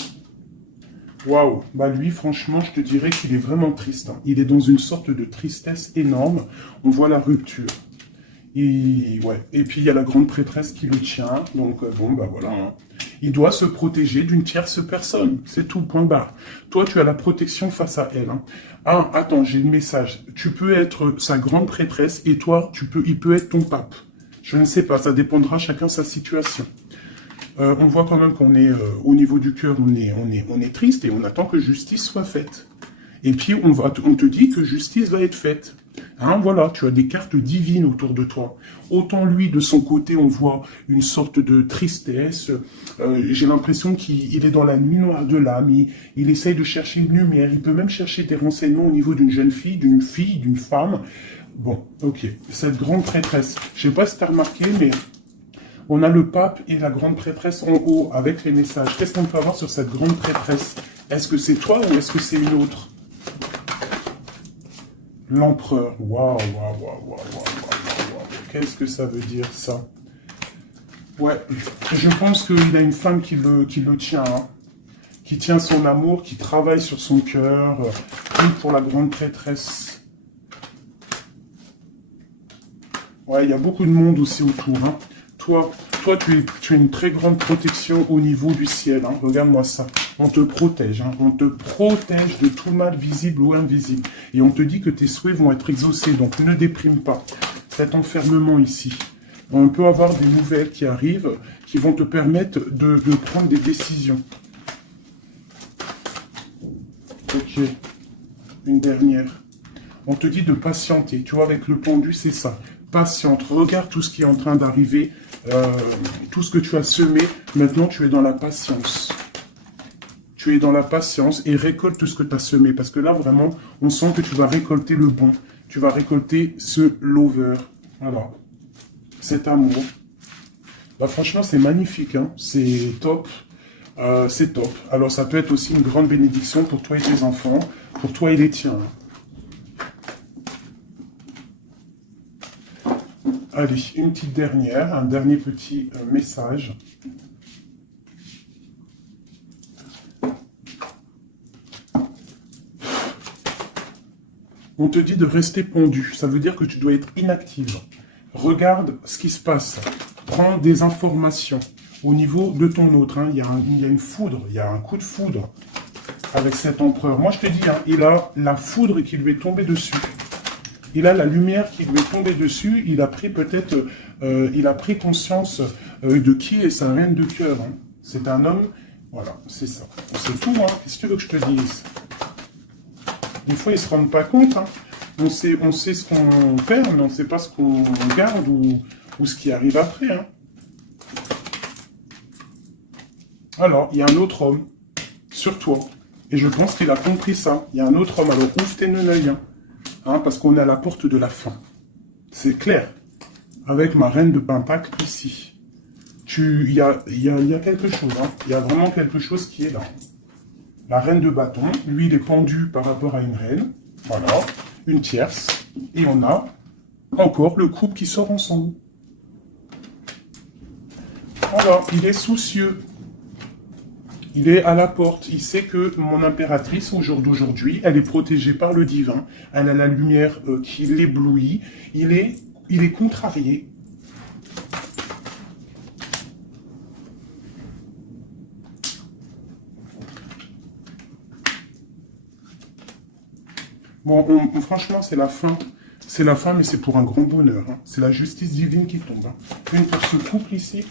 Waouh. Bah lui, franchement, je te dirais qu'il est vraiment triste. Hein. Il est dans une sorte de tristesse énorme. On voit la rupture. Et, ouais. Et puis il y a la grande prêtresse qui le tient. Donc bon, bah voilà. Hein. Il doit se protéger d'une tierce personne. C'est tout, point barre. Toi, tu as la protection face à elle. Hein. Ah, attends, j'ai le message. Tu peux être sa grande prêtresse et toi, il peut être ton pape. Je ne sais pas, ça dépendra chacun sa situation. On voit quand même qu'on est au niveau du cœur, on est triste et on attend que justice soit faite. Et puis on te dit que justice va être faite. Hein, voilà, tu as des cartes divines autour de toi. Autant lui, de son côté, on voit une sorte de tristesse. J'ai l'impression qu'il est dans la nuit noire de l'âme. Il essaye de chercher une lumière. Il peut même chercher des renseignements au niveau d'une jeune fille, d'une femme. Bon, ok. Cette grande prêtresse, je ne sais pas si tu as remarqué, mais on a le pape et la grande prêtresse en haut avec les messages. Qu'est-ce qu'on peut avoir sur cette grande prêtresse? Est-ce que c'est toi ou est-ce que c'est une autre? L'empereur. Waouh, waouh, waouh, waouh, waouh. Qu'est-ce que ça veut dire, ça? Ouais, je pense qu'il a une femme qui le tient, hein, qui tient son amour, qui travaille sur son cœur, pour la grande prêtresse. Ouais, il y a beaucoup de monde aussi autour. Hein. Toi, tu as une très grande protection au niveau du ciel. Hein. Regarde-moi ça. On te protège. Hein. On te protège de tout mal visible ou invisible. Et on te dit que tes souhaits vont être exaucés. Donc ne déprime pas. Cet enfermement ici. On peut avoir des nouvelles qui arrivent, qui vont te permettre de prendre des décisions. Ok. Une dernière. On te dit de patienter. Tu vois, avec le pendu, c'est ça. Patiente. Regarde tout ce qui est en train d'arriver. Tout ce que tu as semé. Maintenant, tu es dans la patience. Tu es dans la patience et récolte tout ce que tu as semé. Parce que là, vraiment, on sent que tu vas récolter le bon. Tu vas récolter ce lover. Voilà. Cet amour. Bah, franchement, c'est magnifique. Hein. C'est top. C'est top. Alors, ça peut être aussi une grande bénédiction pour toi et tes enfants. Pour toi et les tiens. Allez, une petite dernière. Un dernier petit message. On te dit de rester pendu. Ça veut dire que tu dois être inactive. Regarde ce qui se passe. Prends des informations au niveau de ton autre. Hein. Il y a une foudre, il y a un coup de foudre avec cet empereur. Moi, je te dis, hein, il a la foudre qui lui est tombée dessus. Il a la lumière qui lui est tombée dessus. Il a pris peut-être, il a pris conscience de qui est sa reine de cœur. Hein. C'est un homme, voilà, c'est ça. C'est tout, hein. Qu'est-ce que tu veux que je te dise? Des fois, ils ne se rendent pas compte. Hein. On sait ce qu'on perd, mais on ne sait pas ce qu'on garde ou ce qui arrive après. Hein. Alors, il y a un autre homme sur toi. Et je pense qu'il a compris ça. Il y a un autre homme. Alors, ouvre tes œils. Hein, parce qu'on est à la porte de la fin. C'est clair. Avec ma reine de pentacle ici. Il y a quelque chose. Hein. Il y a vraiment quelque chose qui est là. La reine de bâton. Lui, il est pendu par rapport à une reine. Voilà. Une tierce. Et on a encore le couple qui sort ensemble. Voilà. Il est soucieux. Il est à la porte. Il sait que mon impératrice, au jour d'aujourd'hui, elle est protégée par le divin. Elle a la lumière qui l'éblouit. Il est contrarié. Bon, franchement, c'est la fin. C'est la fin, mais c'est pour un grand bonheur. Hein. C'est la justice divine qui tombe. Hein. Une pour ce couple ici.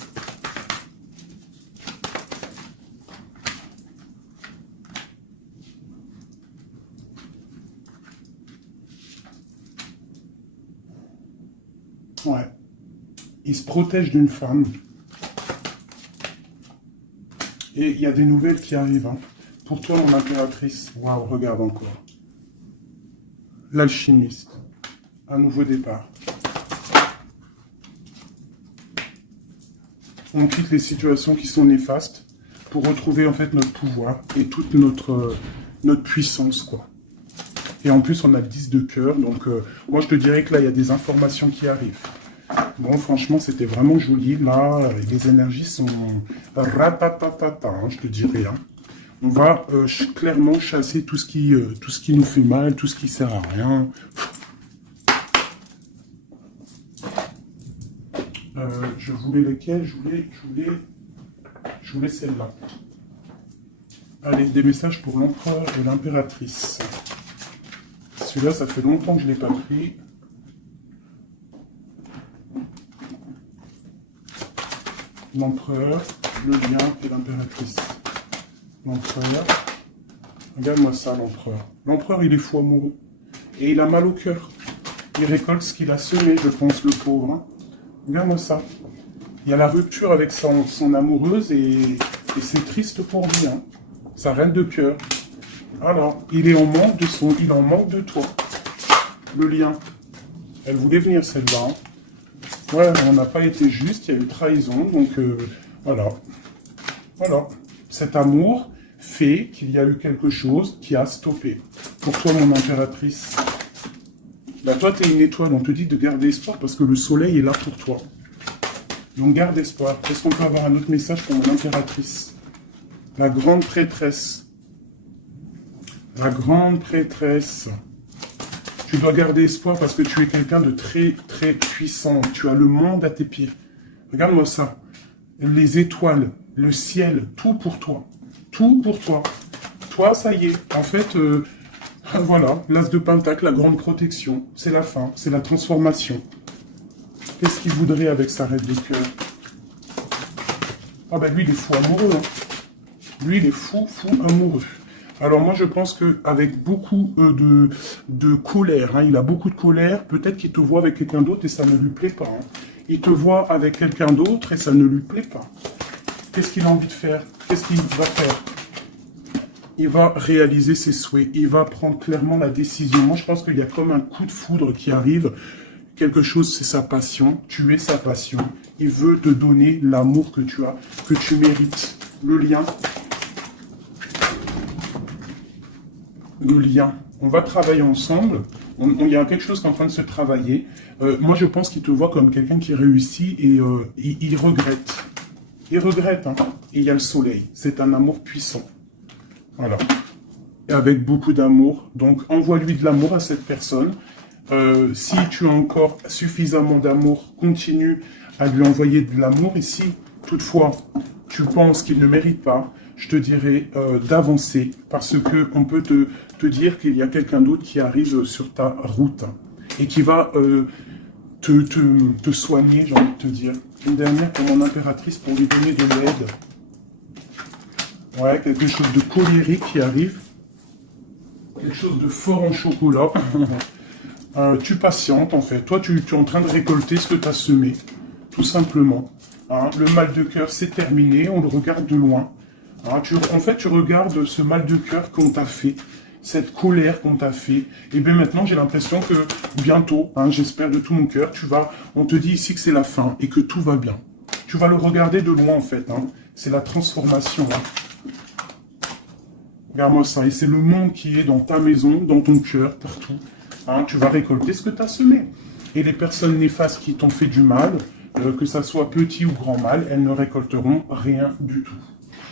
Ouais. Il se protège d'une femme. Et il y a des nouvelles qui arrivent. Hein. Pour toi, mon impératrice. Waouh, regarde encore. L'alchimiste. Un nouveau départ. On quitte les situations qui sont néfastes pour retrouver en fait notre pouvoir et toute notre puissance, quoi. Et en plus, on a le 10 de cœur. Donc, moi, je te dirais que là, il y a des informations qui arrivent. Bon, franchement, c'était vraiment joli. Là, les énergies sont ratatatata, hein, je te dirais. Hein. On va clairement chasser tout ce qui nous fait mal, tout ce qui sert à rien. Je voulais lesquels? Je voulais celle-là. Allez, des messages pour l'empereur et l'impératrice. Celui-là, ça fait longtemps que je ne l'ai pas pris. L'empereur, le lien et l'impératrice. L'empereur. Regarde-moi ça, l'empereur. L'empereur, il est fou amoureux. Et il a mal au cœur. Il récolte ce qu'il a semé, je pense, le pauvre. Hein. Regarde-moi ça. Il y a la rupture avec son amoureuse et c'est triste pour lui. Hein. Sa reine de cœur. Alors, il est en manque il en manque de toi. Le lien. Elle voulait venir celle-là. Hein. Ouais, on n'a pas été juste, il y a eu trahison, donc voilà. Voilà. Cet amour fait qu'il y a eu quelque chose qui a stoppé. Pour toi, mon impératrice, bah, toi, tu es une étoile, on te dit de garder espoir parce que le soleil est là pour toi. Donc garde espoir. Est-ce qu'on peut avoir un autre message pour mon impératrice? La grande prêtresse. La grande prêtresse. Tu dois garder espoir parce que tu es quelqu'un de très, très puissant. Tu as le monde à tes pieds. Regarde-moi ça. Les étoiles, le ciel, tout pour toi. Tout pour toi. Toi, ça y est. En fait, voilà, l'as de pentacle, la grande protection. C'est la fin, c'est la transformation. Qu'est-ce qu'il voudrait avec sa reine de cœur? Ah ben lui, il est fou amoureux. Hein. Lui, il est fou, fou amoureux. Alors moi, je pense qu'avec beaucoup de colère, hein, il a beaucoup de colère, peut-être qu'il te voit avec quelqu'un d'autre et ça ne lui plaît pas. Hein. Il te voit avec quelqu'un d'autre et ça ne lui plaît pas. Qu'est-ce qu'il a envie de faire? Qu'est-ce qu'il va faire? Il va réaliser ses souhaits. Il va prendre clairement la décision. Moi, je pense qu'il y a comme un coup de foudre qui arrive. Quelque chose, c'est sa passion. Tu es sa passion. Il veut te donner l'amour que tu as, que tu mérites. Le lien. Le lien. On va travailler ensemble. Il y a quelque chose qui est en train de se travailler. Moi, je pense qu'il te voit comme quelqu'un qui réussit et il regrette. Il regrette. Hein. Et il y a le soleil. C'est un amour puissant. Voilà. Et avec beaucoup d'amour. Donc, envoie-lui de l'amour à cette personne. Si tu as encore suffisamment d'amour, continue à lui envoyer de l'amour. Et si, toutefois, tu penses qu'il ne mérite pas, je te dirais d'avancer. Parce que on peut te dire qu'il y a quelqu'un d'autre qui arrive sur ta route. Et qui va te soigner, j'ai envie de te dire. Une dernière pour mon impératrice pour lui donner de l'aide. Ouais, quelque chose de colérique qui arrive. Quelque chose de fort en chocolat. Tu patientes, en fait. Toi, tu es en train de récolter ce que tu as semé. Tout simplement. Hein, le mal de cœur, c'est terminé. On le regarde de loin. Hein, en fait, tu regardes ce mal de cœur qu'on t'a fait. cette colère qu'on t'a fait. Et bien maintenant, j'ai l'impression que bientôt, hein, j'espère de tout mon cœur, on te dit ici que c'est la fin et que tout va bien. Tu vas le regarder de loin en fait. Hein. C'est la transformation. Hein. Regarde-moi ça. Et c'est le monde qui est dans ta maison, dans ton cœur, partout. Hein, tu vas récolter ce que tu as semé. Et les personnes néfastes qui t'ont fait du mal, que ça soit petit ou grand mal, elles ne récolteront rien du tout.